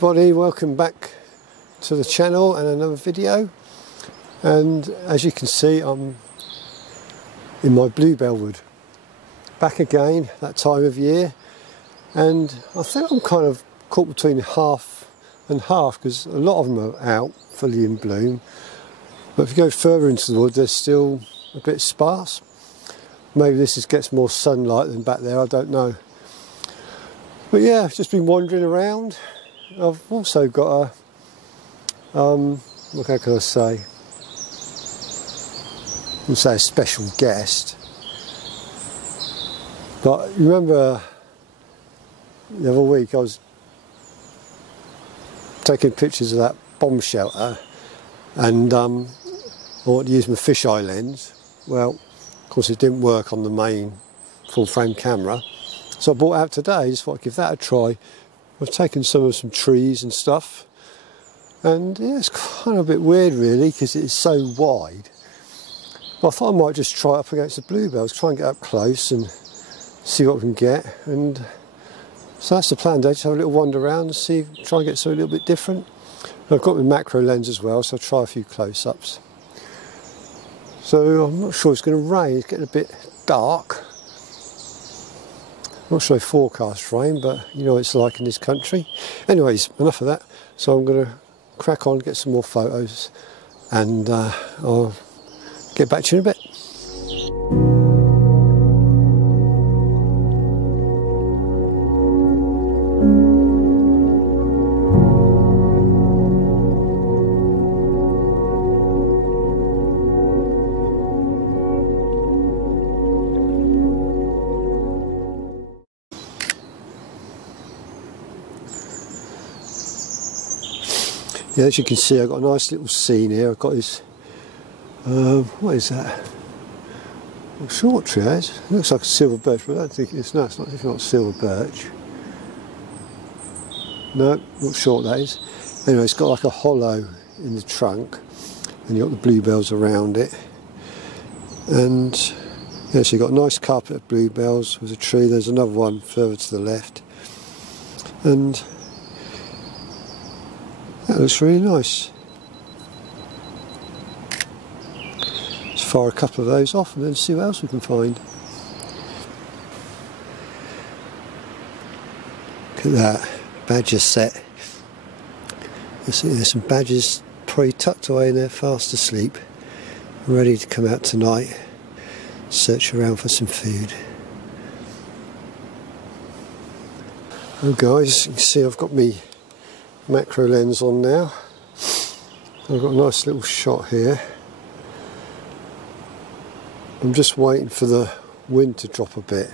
everybody, welcome back to the channel and another video. And as you can see, I'm in my bluebell wood, back again that time of year, and I think I'm kind of caught between half and half because a lot of them are out fully in bloom, but if you go further into the wood they're still a bit sparse. Maybe this gets more sunlight than back there, I don't know. But yeah, I've just been wandering around. I've also got what can I say? I would say a special guest. But you remember the other week I was taking pictures of that bomb shelter, and I wanted to use my fisheye lens. Well, of course it didn't work on the main full frame camera, so I brought it out today. Just thought I'd give that a try. I've taken some trees and stuff, and yeah, it's kind of a bit weird really because it's so wide. But I thought I might just try it up against the bluebells, try and get up close and see what we can get. And so that's the plan today, just have a little wander around and see, try and get something a little bit different. And I've got my macro lens as well, so I'll try a few close-ups. So I'm not sure it's going to rain, it's getting a bit dark. Not sure forecast rain, but you know what it's like in this country. Anyways, enough of that. So I'm going to crack on, get some more photos, and I'll get back to you in a bit. Yeah, as you can see, I've got a nice little scene here. I've got this, what is that? A short tree, it looks like a silver birch, but I don't think it's, no, it's not, definitely not silver birch. No, not short that is. Anyway, it's got like a hollow in the trunk, and you've got the bluebells around it. And yeah, so you've got a nice carpet of bluebells with a tree. There's another one further to the left. And that looks really nice. Let's fire a couple of those off and then see what else we can find. Look at that badger set. There's some badgers probably tucked away in there, fast asleep, ready to come out tonight, search around for some food. Oh guys, you can see I've got me macro lens on now. I've got a nice little shot here. I'm just waiting for the wind to drop a bit.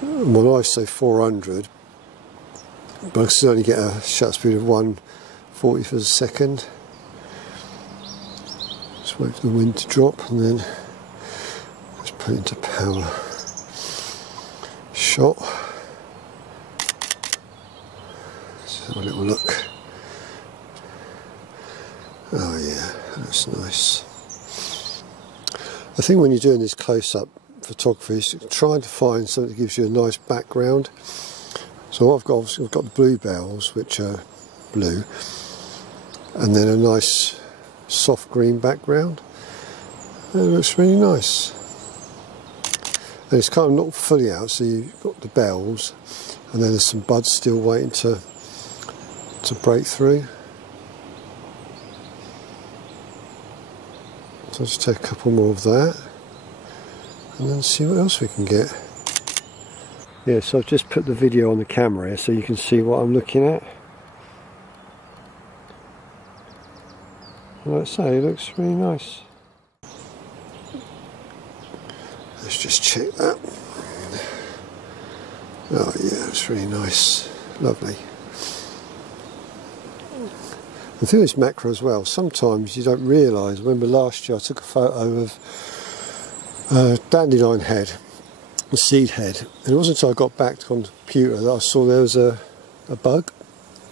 My ISO 400, but I can only get a shutter speed of 140 for the second. Just wait for the wind to drop and then just put it into power. Shot. Have a little look. Oh yeah, that's nice. The thing when you're doing this close-up photography is trying to find something that gives you a nice background. So what I've got the bluebells, which are blue, and then a nice soft green background. And it looks really nice. And it's kind of not fully out, so you've got the bells, and then there's some buds still waiting to break through. So I'll just take a couple more of that and then see what else we can get. Yeah, so I've just put the video on the camera here so you can see what I'm looking at. Like I say, it looks really nice. Let's just check that. Oh yeah, it's really nice. Lovely. The thing is macro as well, sometimes you don't realise. I remember last year I took a photo of dandelion head, a seed head, and it wasn't until I got back on the computer that I saw there was a bug,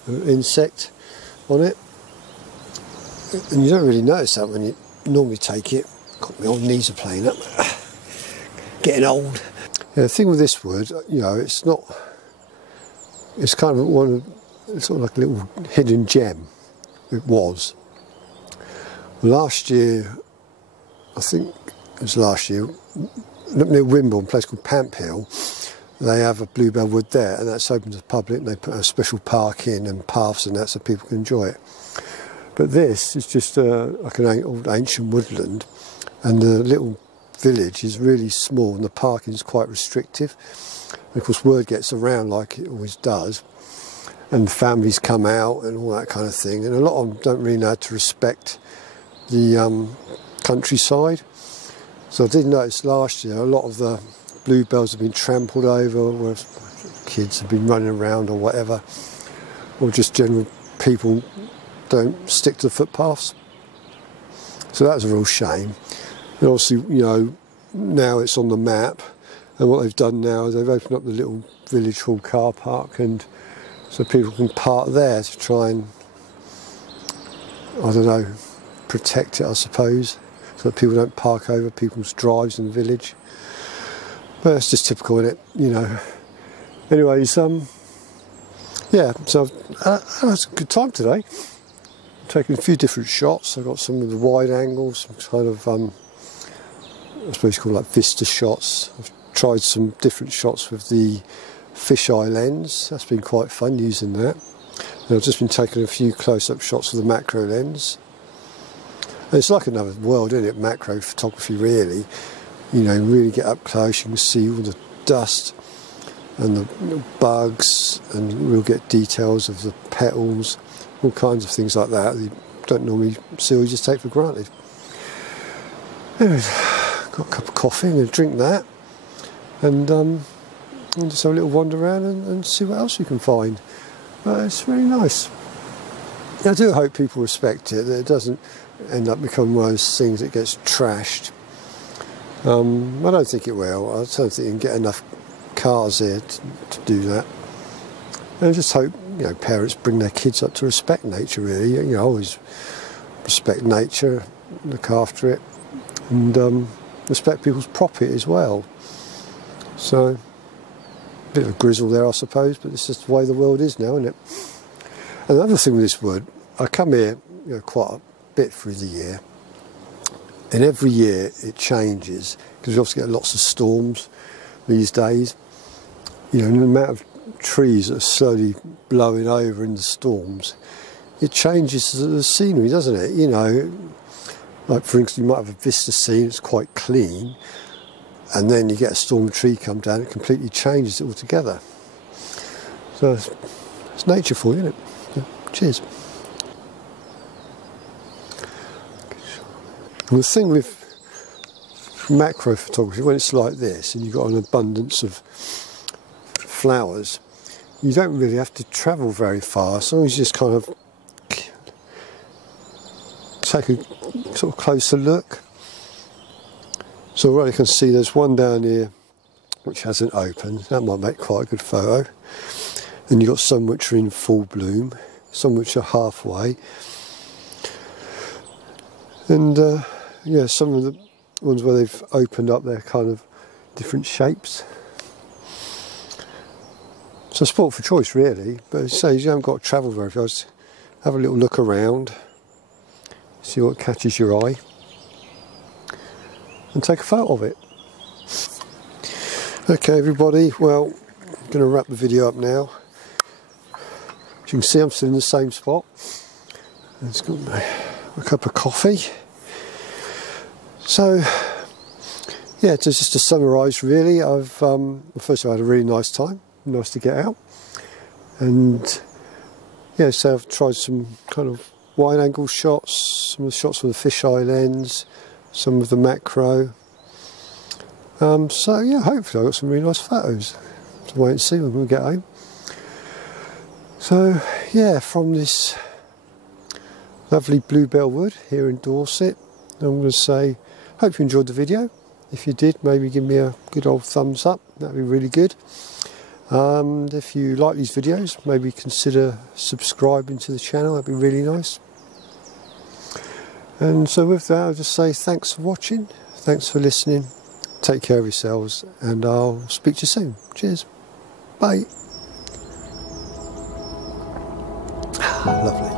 an insect on it. And you don't really notice that when you normally take it. God, my old knees are playing up. Getting old. Yeah, the thing with this wood, you know, it's not, it's kind of one of sort of like a little hidden gem. It was. Last year, I think it was last year, near Wimborne, a place called Pamp Hill, they have a Bluebell wood there, and that's open to the public, and they put a special park in and paths and that so people can enjoy it. But this is just like an old ancient woodland, and the little village is really small and the parking is quite restrictive. And of course word gets around like it always does, and families come out and all that kind of thing, and a lot of them don't really know how to respect the countryside. So I did notice last year a lot of the bluebells have been trampled over, where kids have been running around or whatever, or just general people don't stick to the footpaths. So that was a real shame. And obviously, you know, now it's on the map, and what they've done now is they've opened up the little village hall car park, and so people can park there to try and, I don't know, protect it, I suppose, so that people don't park over people's drives in the village. But it's just typical, isn't it? You know. Anyways, yeah, so it's a good time today. I'm taking a few different shots. I've got some of the wide angles, some kind of, I suppose you call it like vista shots. I've tried some different shots with the fisheye lens. That's been quite fun using that. And I've just been taking a few close-up shots with the macro lens. And it's like another world, isn't it? Macro photography, really. You know, really get up close, you can see all the dust and the bugs, and we'll get details of the petals, all kinds of things like that you don't normally see or you just take for granted. Anyways, got a cup of coffee, I'm going to drink that, and just have a little wander around and see what else we can find. It's really nice. I do hope people respect it, that it doesn't end up becoming one of those things that gets trashed. I don't think it will. I don't think you can get enough cars here to do that. And I just hope, you know, parents bring their kids up to respect nature, really. You know, always respect nature, look after it, and respect people's property as well. So, a bit of a grizzle there, I suppose, but it's just the way the world is now, isn't it? Another thing with this wood, I come here, you know, quite a bit through the year. And every year it changes, because we obviously get lots of storms these days. You know, and the amount of trees that are slowly blowing over in the storms, it changes the scenery, doesn't it? You know, like for instance, you might have a vista scene, it's quite clean, and then you get a storm tree come down, it completely changes it altogether. So it's nature for you, isn't it? Yeah. Cheers. And the thing with macro photography, when it's like this and you've got an abundance of flowers, you don't really have to travel very far, as long as you just kind of take a sort of closer look. So what you can see, there's one down here which hasn't opened, that might make quite a good photo. And you've got some which are in full bloom, some which are halfway. And yeah, some of the ones where they've opened up, they're kind of different shapes. So sport for choice, really. But as I say, you haven't got to travel very far. Just have a little look around, see what catches your eye, and take a photo of it. Okay, everybody. Well, I'm going to wrap the video up now. As you can see, I'm still in the same spot. It's got a cup of coffee. So, yeah, just to summarise, really, first of all, I had a really nice time. Nice to get out. And, yeah, so I've tried some kind of wide angle shots, some of the shots with the fisheye lens, some of the macro. So, yeah, hopefully I got some really nice photos. So wait and see when we get home. So, yeah, from this lovely Bluebell wood here in Dorset, I'm going to say, hope you enjoyed the video. If you did, maybe give me a good old thumbs up, that'd be really good. If you like these videos, maybe consider subscribing to the channel, that'd be really nice. And so with that, I'll just say thanks for watching, thanks for listening, take care of yourselves, and I'll speak to you soon. Cheers, bye. Lovely.